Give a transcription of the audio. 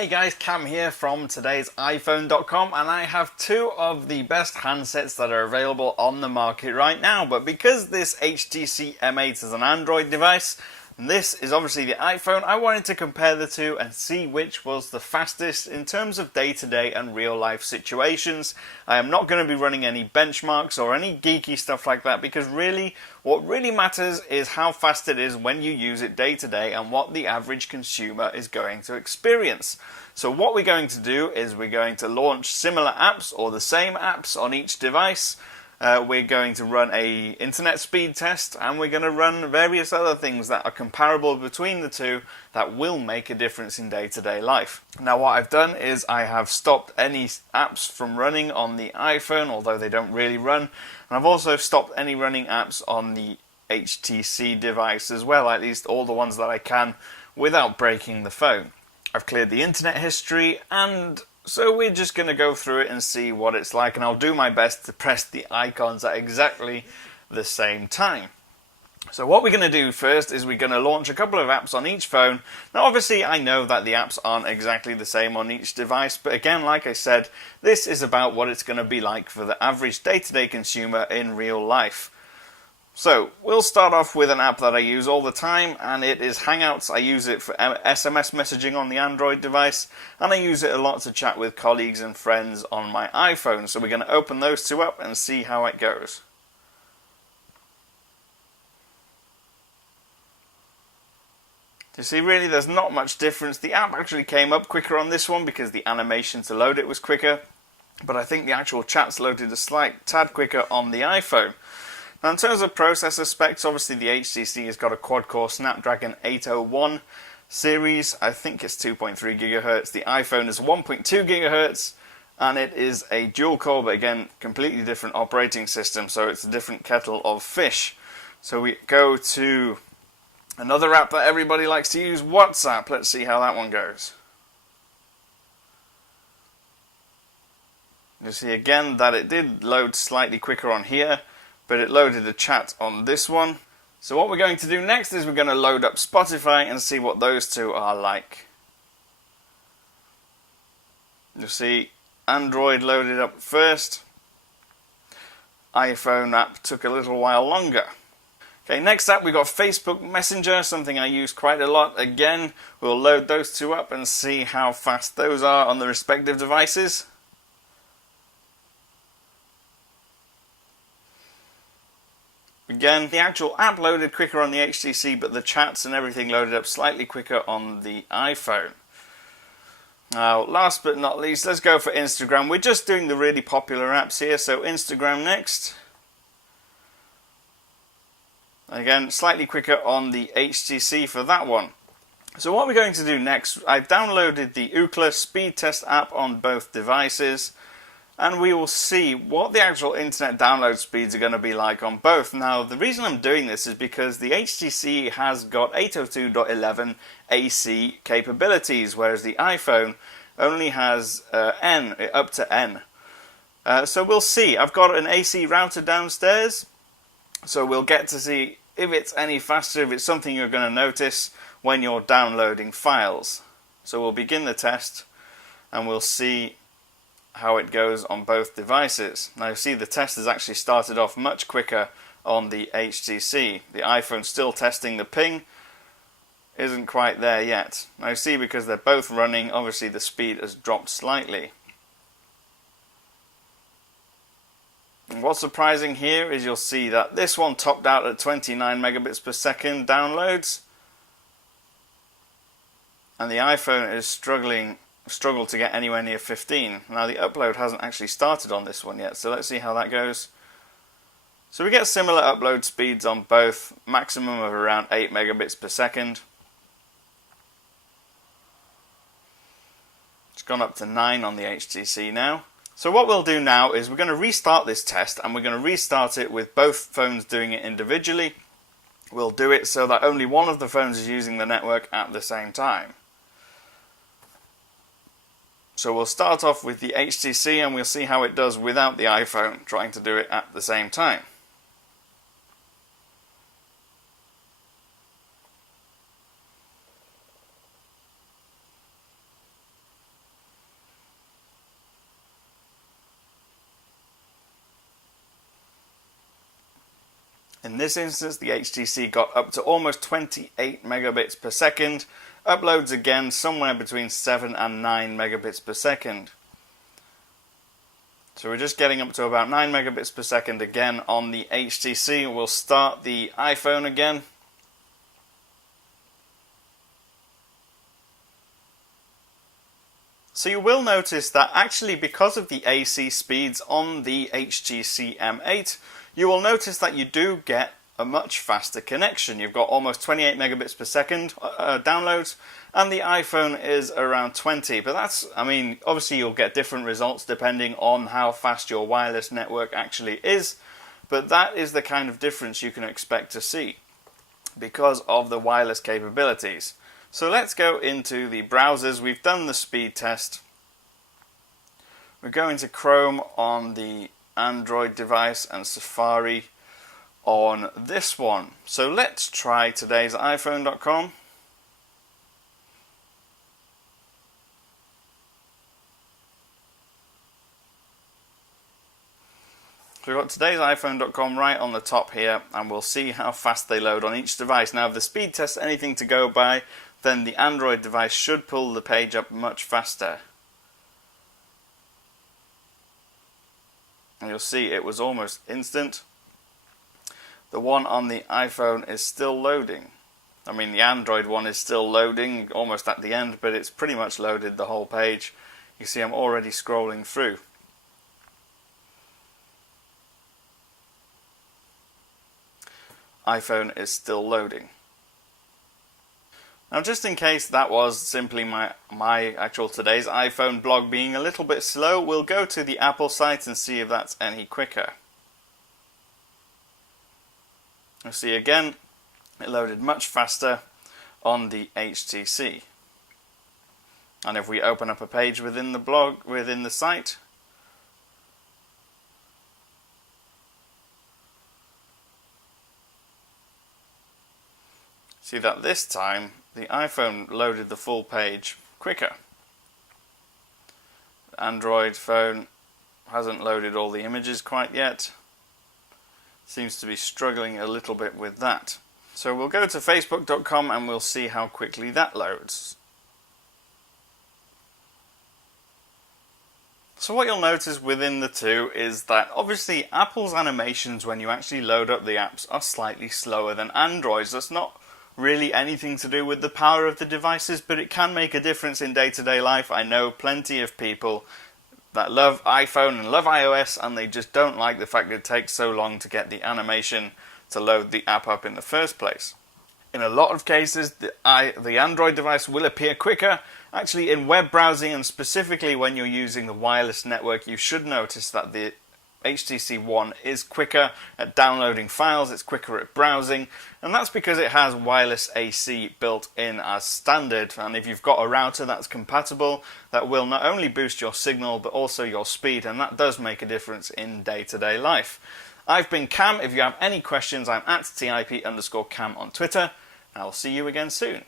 Hey guys, Cam here from today's iPhone.com, and I have two of the best handsets that are available on the market right now. But because this HTC M8 is an Android device, and this is obviously the iPhone, I wanted to compare the two and see which was the fastest in terms of day-to-day and real-life situations. I am not going to be running any benchmarks or any geeky stuff like that, because really, what really matters is how fast it is when you use it day-to-day and what the average consumer is going to experience. So what we're going to do is we're going to launch similar apps or the same apps on each device. We're going to run a internet speed test, and we're going to run various other things that are comparable between the two that will make a difference in day-to-day life. Now what I've done is I have stopped any apps from running on the iPhone, although they don't really run, and I've also stopped any running apps on the HTC device as well, at least all the ones that I can without breaking the phone. I've cleared the internet history, and so we're just going to go through it and see what it's like, and I'll do my best to press the icons at exactly the same time. So what we're going to do first is we're going to launch a couple of apps on each phone. Now obviously I know that the apps aren't exactly the same on each device, but again, like I said, this is about what it's going to be like for the average day-to-day consumer in real life. So we'll start off with an app that I use all the time, and it is Hangouts. I use it for SMS messaging on the Android device, and I use it a lot to chat with colleagues and friends on my iPhone. So we're going to open those two up and see how it goes. You see, really there's not much difference. The app actually came up quicker on this one because the animation to load it was quicker, but I think the actual chat's loaded a slight tad quicker on the iPhone. Now in terms of processor specs, obviously the HTC has got a quad-core Snapdragon 801 series. I think it's 2.3 GHz. The iPhone is 1.2 GHz, and it is a dual-core, but again, completely different operating system, so it's a different kettle of fish. So we go to another app that everybody likes to use, WhatsApp. Let's see how that one goes. You see again that it did load slightly quicker on here, but it loaded the chat on this one. So what we're going to do next is we're going to load up Spotify and see what those two are like. You'll see Android loaded up first. iPhone app took a little while longer. Okay, next up we got Facebook Messenger, something I use quite a lot. Again, we'll load those two up and see how fast those are on the respective devices. Again, the actual app loaded quicker on the HTC, but the chats and everything loaded up slightly quicker on the iPhone. Now, last but not least, let's go for Instagram. We're just doing the really popular apps here, so Instagram next. Again, slightly quicker on the HTC for that one. So what we're going to do next, I've downloaded the Ookla speed test app on both devices, and we will see what the actual internet download speeds are going to be like on both. Now, the reason I'm doing this is because the HTC has got 802.11 AC capabilities, whereas the iPhone only has up to N. So we'll see. I've got an AC router downstairs, so we'll get to see if it's any faster, if it's something you're going to notice when you're downloading files. So we'll begin the test, and we'll see how it goes on both devices. Now you see the test has actually started off much quicker on the HTC. The iPhone still testing the ping, isn't quite there yet. Now you see, because they're both running, obviously the speed has dropped slightly. And what's surprising here is you'll see that this one topped out at 29 megabits per second downloads, and the iPhone is struggled to get anywhere near 15. Now the upload hasn't actually started on this one yet, so let's see how that goes. So we get similar upload speeds on both, maximum of around 8 megabits per second. It's gone up to 9 on the HTC now. So what we'll do now is we're going to restart this test, and we're going to restart it with both phones doing it individually. We'll do it so that only one of the phones is using the network at the same time. So we'll start off with the HTC, and we'll see how it does without the iPhone trying to do it at the same time. In this instance, the HTC got up to almost 28 megabits per second. Uploads again somewhere between 7 and 9 megabits per second. So we're just getting up to about 9 megabits per second again on the HTC. We'll start the iPhone again. So you will notice that actually, because of the AC speeds on the HTC M8, you will notice that you do get a much faster connection. You've got almost 28 megabits per second downloads, and the iPhone is around 20. But that's, I mean, obviously you'll get different results depending on how fast your wireless network actually is, but that is the kind of difference you can expect to see because of the wireless capabilities. So let's go into the browsers. We've done the speed test. We're going to Chrome on the Android device and Safari on this one. So let's try today's iPhone.com. So we've got today's iPhone.com right on the top here, and we'll see how fast they load on each device. Now, if the speed test is anything to go by, then the Android device should pull the page up much faster. And you'll see it was almost instant. The one on the iPhone is still loading. I mean, the Android one is still loading, almost at the end, but it's pretty much loaded the whole page. You see I'm already scrolling through. iPhone is still loading. Now, just in case that was simply my actual today's iPhone blog being a little bit slow, we'll go to the Apple site and see if that's any quicker. You'll see again, it loaded much faster on the HTC. And if we open up a page within the blog, within the site, see that this time the iPhone loaded the full page quicker. The Android phone hasn't loaded all the images quite yet. Seems to be struggling a little bit with that. So we'll go to Facebook.com and we'll see how quickly that loads. So what you'll notice within the two is that obviously Apple's animations when you actually load up the apps are slightly slower than Android's. That's not really anything to do with the power of the devices, but it can make a difference in day-to-day life. I know plenty of people that love iPhone and love iOS, and they just don't like the fact it takes so long to get the animation to load the app up in the first place. In a lot of cases, the Android device will appear quicker. Actually, in web browsing, and specifically when you're using the wireless network, you should notice that the HTC One is quicker at downloading files, it's quicker at browsing, and that's because it has wireless AC built in as standard. And if you've got a router that's compatible, that will not only boost your signal but also your speed, and that does make a difference in day-to-day life. I've been Cam. If you have any questions, I'm at TIP_Cam on Twitter. I'll see you again soon.